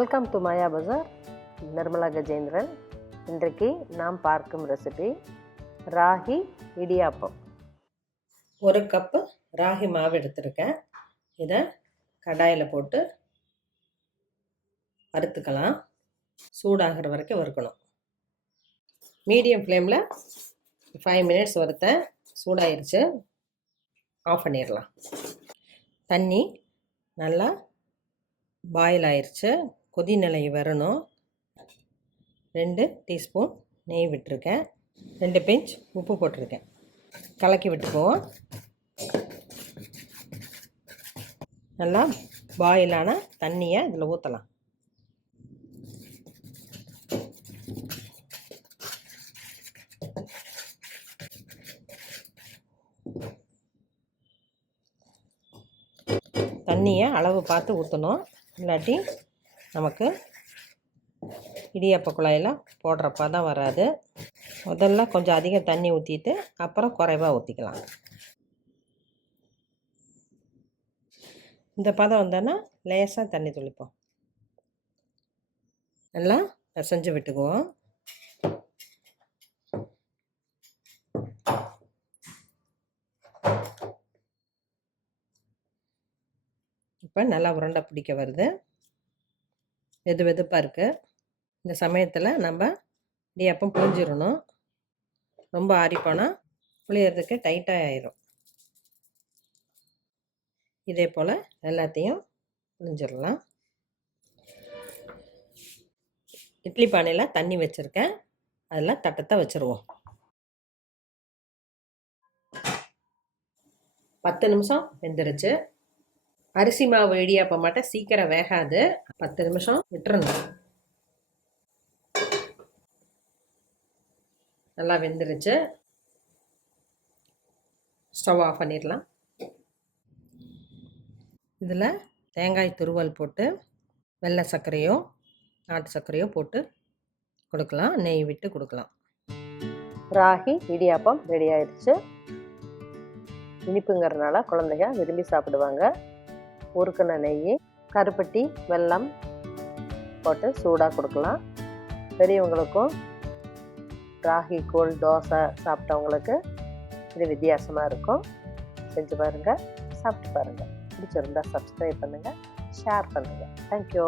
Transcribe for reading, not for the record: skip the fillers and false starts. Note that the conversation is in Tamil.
வெல்கம் டு மாயா பஜார். நிர்மலா கஜேந்திரன். இன்றைக்கு நாம் பார்க்கும் ரெசிபி ராகி இடியாப்பம். 1 கப்பு ராகி மாவு எடுத்துருக்கேன். இதை கடாயில் போட்டு வறுத்துக்கலாம். சூடாகிற வரைக்கும் வறுக்கணும். மீடியம் ஃப்ளேமில் 5 மினிட்ஸ் வறுத்தேன். சூடாயிருச்சு. ஆஃப் பண்ணிடலாம். தண்ணி நல்லா பாயில் ஆயிடுச்சு. கொதி நிலை வரணும். 2 டீஸ்பூன் நெய் விட்டுருக்கேன். 2 பிஞ்ச் உப்பு போட்டிருக்கேன். கலக்கி விட்டுக்குவோம். நல்லா பாயிலான தண்ணியை இதில் ஊற்றலாம். தண்ணியை அளவு பார்த்து ஊற்றணும். இல்லாட்டி நமக்கு இடியாப்ப குழாயில் போடுறப்ப தான் வராது. முதல்ல கொஞ்சம் அதிகம் தண்ணி ஊற்றிட்டு அப்புறம் குறைவாக ஊற்றிக்கலாம். இந்த பதம் வந்தோன்னா லேசாக தண்ணி தெளிப்போம். நல்லா பிசைஞ்சு விட்டுக்குவோம். இப்போ நல்லா உருண்டை பிடிக்க வருது. வெதுப்பாக இருக்குது. இந்த சமயத்தில் நம்ம இடியாப்பம் புழிஞ்சிடணும். ரொம்ப ஆறிப்போனால் புளியறதுக்கு டைட்டாக ஆயிரும். இதே போல் எல்லாத்தையும் புழிஞ்சிடலாம். இட்லி பானையில் தண்ணி வச்சுருக்கேன். அதில் தட்டத்தை வச்சுருவோம். 10 நிமிஷம் வெந்துருச்சு. அரிசி மாவு இடியாப்பம் மட்டும் சீக்கிரம் வேகாது. 10 நிமிஷம் விட்டுறணும். நல்லா வெந்துருச்சு. ஸ்டவ் ஆஃப் பண்ணிடலாம். இதில் தேங்காய் துருவல் போட்டு வெள்ளை சர்க்கரையோ நாட்டு சர்க்கரையோ போட்டு கொடுக்கலாம். நெய் விட்டு கொடுக்கலாம். ராகி இடியாப்பம் ரெடி ஆயிடுச்சு. இனிப்புங்கிறதுனால குழந்தைங்க விரும்பி சாப்பிடுவாங்க. உருக்கின நெய், கருப்பட்டி, வெல்லம் போட்டு சூடாக கொடுக்கலாம். பெரியவங்களுக்கும் ராகி கூழ் தோசை சாப்பிட்டவங்களுக்கு இது வித்தியாசமாக இருக்கும். செஞ்சு பாருங்கள், சாப்பிட்டு பாருங்கள். பிடிச்சிருந்தா சப்ஸ்கிரைப் பண்ணுங்கள், ஷேர் பண்ணுங்கள். தேங்க்யூ.